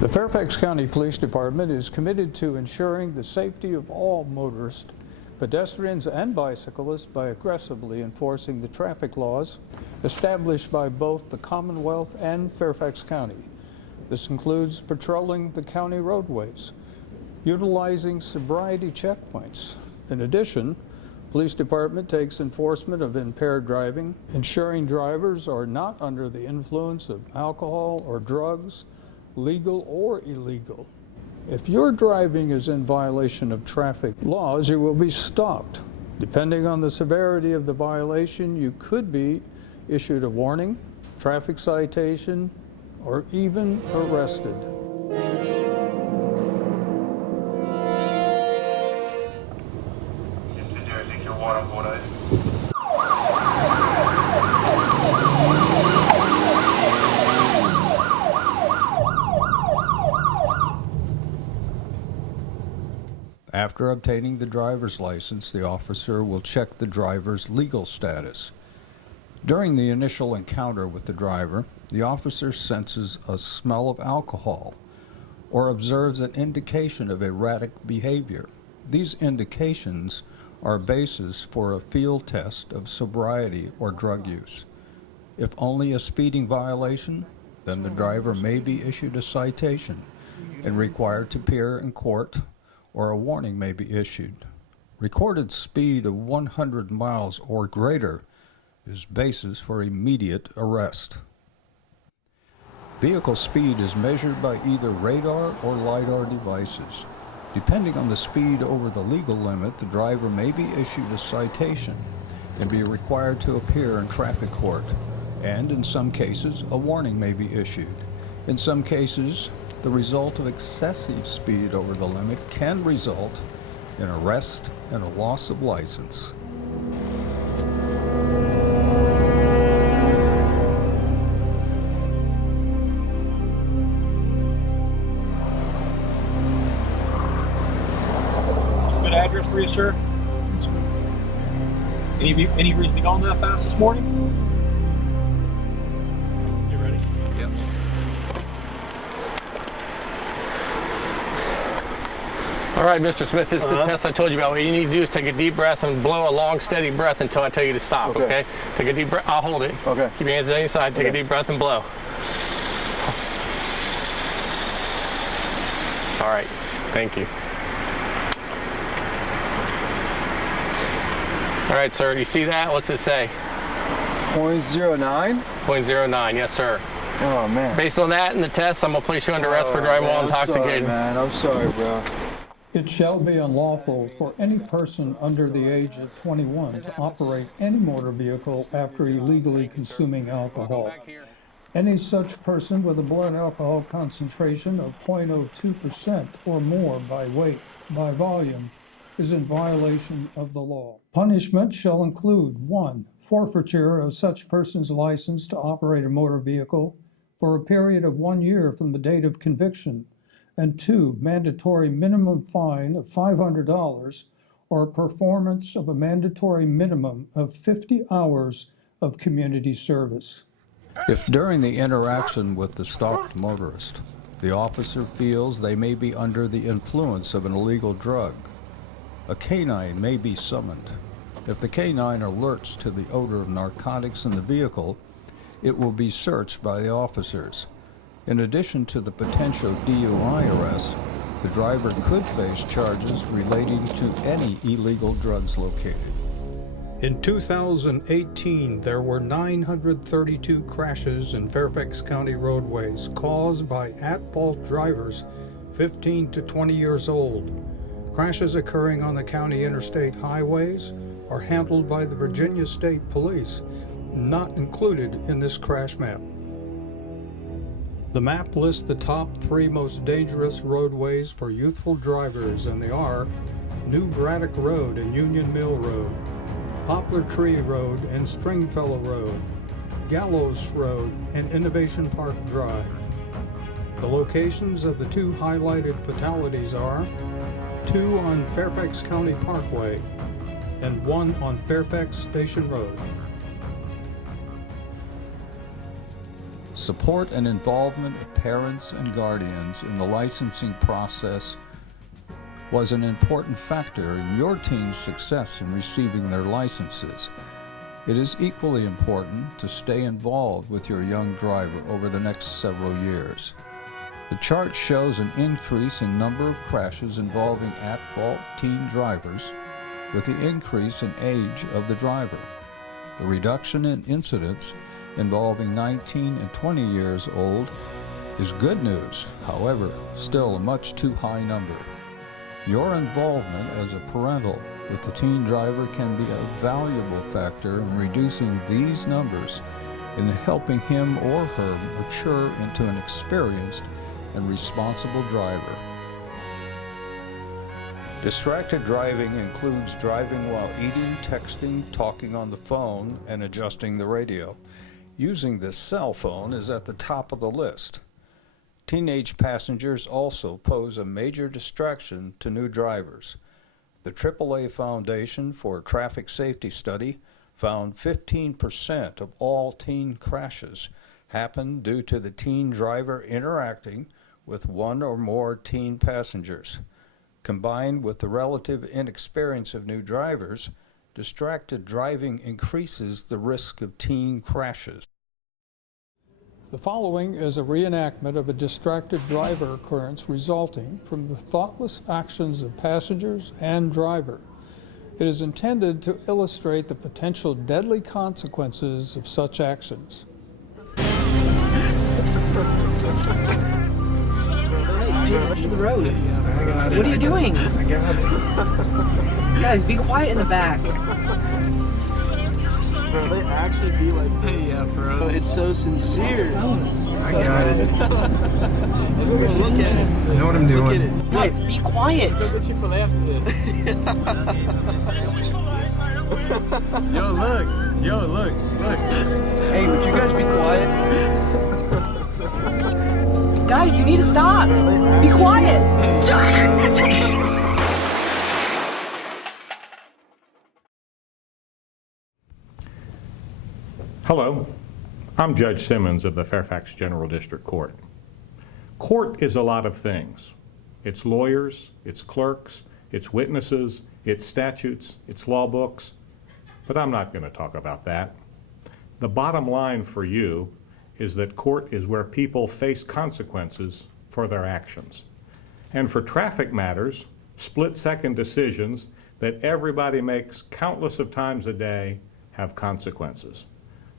The Fairfax County Police Department is committed to ensuring the safety of all motorists, pedestrians, and bicyclists by aggressively enforcing the traffic laws established by both the Commonwealth and Fairfax County. This includes patrolling the county roadways, utilizing sobriety checkpoints. In addition, Police Department takes enforcement of impaired driving, ensuring drivers are not under the influence of alcohol or drugs, legal or illegal. If your driving is in violation of traffic laws, you will be stopped. Depending on the severity of the violation, you could be issued a warning, traffic citation, or even arrested. After obtaining the driver's license, the officer will check the driver's legal status. During the initial encounter with the driver, the officer senses a smell of alcohol or observes an indication of erratic behavior. These indications are a basis for a field test of sobriety or drug use. If only a speeding violation, then the driver may be issued a citation and required to appear in court, or a warning may be issued. Recorded speed of 100 miles or greater is basis for immediate arrest. Vehicle speed is measured by either radar or LiDAR devices. Depending on the speed over the legal limit, the driver may be issued a citation and be required to appear in traffic court, and in some cases, a warning may be issued. In some cases, the result of excessive speed over the limit can result in arrest and a loss of license. Is this a good address for you, sir? Any reason to be going that fast this morning? You ready? Yep. All right, Mr. Smith, this is the test I told you about. What you need to do is take a deep breath and blow a long, steady breath until I tell you to stop, okay? Take a deep breath. I'll hold it. Okay. Keep your hands on your side. Take a deep breath and blow. All right. Thank you. All right, sir. Do you see that? What's it say? 0.09? 0.09. Yes, sir. Oh, man. Based on that and the test, I'm going to place you under arrest for driving while intoxicated. Man, I'm sorry, bro. It shall be unlawful for any person under the age of 21 to operate any motor vehicle after illegally consuming alcohol. Any such person with a blood alcohol concentration of 0.02% or more by weight, by volume, is in violation of the law. Punishment shall include 1. Forfeiture of such person's license to operate a motor vehicle for a period of 1 year from the date of conviction, and 2, mandatory minimum fine of $500 or performance of a mandatory minimum of 50 hours of community service. If during the interaction with the stopped motorist, the officer feels they may be under the influence of an illegal drug, a canine may be summoned. If the canine alerts to the odor of narcotics in the vehicle, it will be searched by the officers. In addition to the potential DUI arrest, the driver could face charges relating to any illegal drugs located. In 2018, there were 932 crashes in Fairfax County roadways caused by at-fault drivers 15 to 20 years old. Crashes occurring on the county interstate highways are handled by the Virginia State Police, not included in this crash map. The map lists the top 3 most dangerous roadways for youthful drivers, and they are New Braddock Road and Union Mill Road, Poplar Tree Road and Stringfellow Road, Gallows Road and Innovation Park Drive. The locations of the 2 highlighted fatalities are 2 on Fairfax County Parkway, and 1 on Fairfax Station Road. Support and involvement of parents and guardians in the licensing process was an important factor in your teen's success in receiving their licenses. It is equally important to stay involved with your young driver over the next several years. The chart shows an increase in number of crashes involving at-fault teen drivers with the increase in age of the driver. The reduction in incidents involving 19 and 20 years old is good news, however, still a much too high number. Your involvement as a parental with the teen driver can be a valuable factor in reducing these numbers and in helping him or her mature into an experienced and responsible driver. Distracted driving includes driving while eating, texting, talking on the phone, and adjusting the radio. Using the cell phone is at the top of the list. Teenage passengers also pose a major distraction to new drivers. The AAA Foundation for Traffic Safety Study found 15% of all teen crashes happen due to the teen driver interacting with one or more teen passengers. Combined with the relative inexperience of new drivers, distracted driving increases the risk of teen crashes. The following is a reenactment of a distracted driver occurrence resulting from the thoughtless actions of passengers and driver. It is intended to illustrate the potential deadly consequences of such actions. To the road. What are you doing? I got it. Guys, be quiet in the back. Bro, they actually be like this. Yeah, bro. It's so sincere. I got it. Look at it. I know what I'm doing. Guys, be quiet. Yo, look. Yo, look. Look. Hey, would you guys be quiet? Guys, you need to stop. Be quiet. Hello, I'm Judge Simmons of the Fairfax General District Court. Court is a lot of things. It's lawyers, it's clerks, it's witnesses, it's statutes, it's law books, but I'm not going to talk about that. The bottom line for you is that court is where people face consequences for their actions. And for traffic matters, split-second decisions that everybody makes countless of times a day have consequences.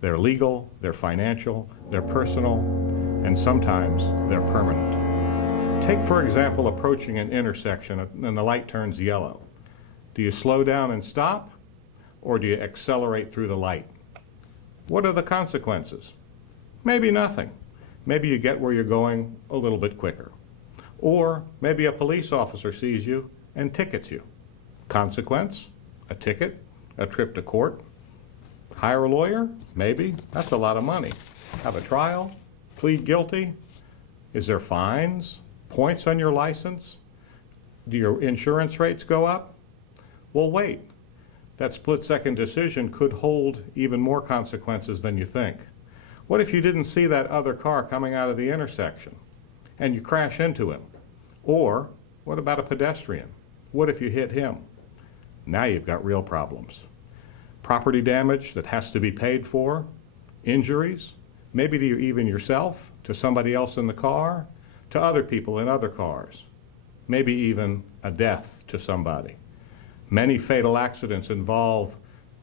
They're legal, they're financial, they're personal, and sometimes they're permanent. Take, for example, approaching an intersection and the light turns yellow. Do you slow down and stop, or do you accelerate through the light? What are the consequences? Maybe nothing. Maybe you get where you're going a little bit quicker. Or maybe a police officer sees you and tickets you. Consequence? A ticket? A trip to court? Hire a lawyer? Maybe. That's a lot of money. Have a trial? Plead guilty? Is there fines? Points on your license? Do your insurance rates go up? Well, wait. That split-second decision could hold even more consequences than you think. What if you didn't see that other car coming out of the intersection and you crash into him? Or what about a pedestrian? What if you hit him? Now you've got real problems. Property damage that has to be paid for, injuries, maybe to even yourself, to somebody else in the car, to other people in other cars, maybe even a death to somebody. Many fatal accidents involve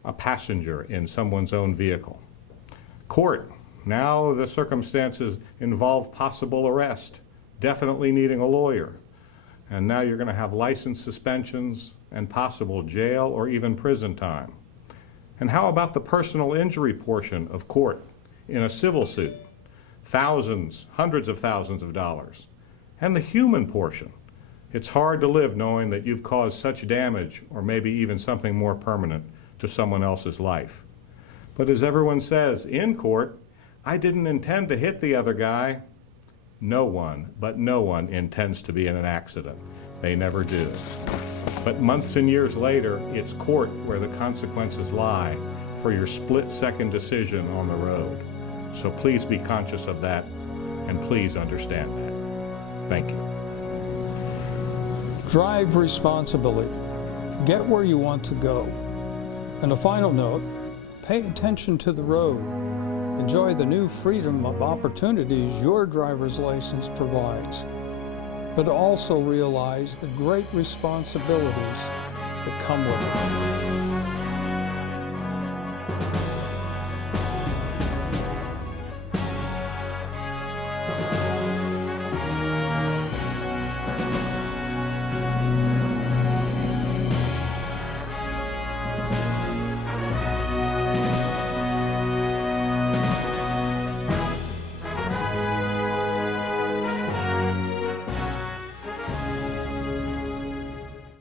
a passenger in someone's own vehicle. Court, now the circumstances involve possible arrest, definitely needing a lawyer, and now you're going to have license suspensions and possible jail or even prison time. And how about the personal injury portion of court in a civil suit? Thousands, hundreds of thousands of dollars. And the human portion. It's hard to live knowing that you've caused such damage, or maybe even something more permanent, to someone else's life. But as everyone says, in court, I didn't intend to hit the other guy. No one, but no one intends to be in an accident. They never do. But months and years later, it's court where the consequences lie for your split-second decision on the road. So please be conscious of that, and please understand that. Thank you. Drive responsibly. Get where you want to go. And a final note, pay attention to the road. Enjoy the new freedom of opportunities your driver's license provides. But also realize the great responsibilities that come with it.